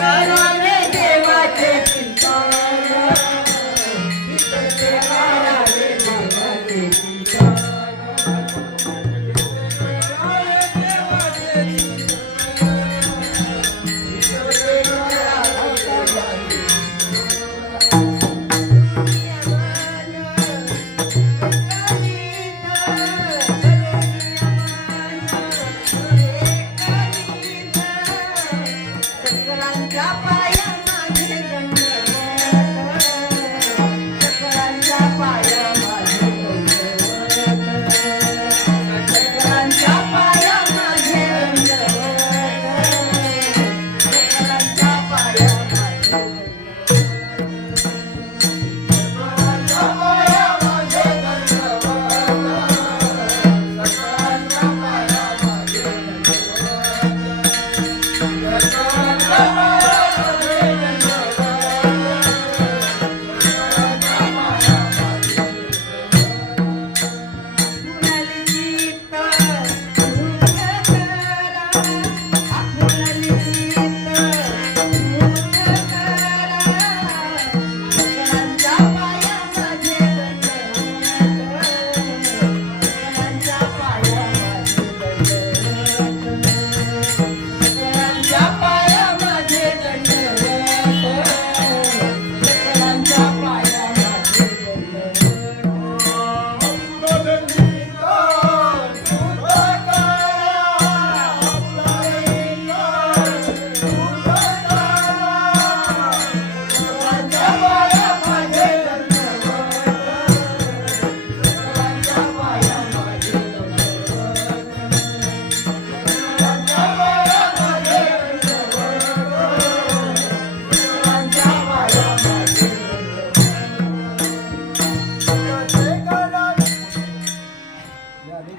Hello.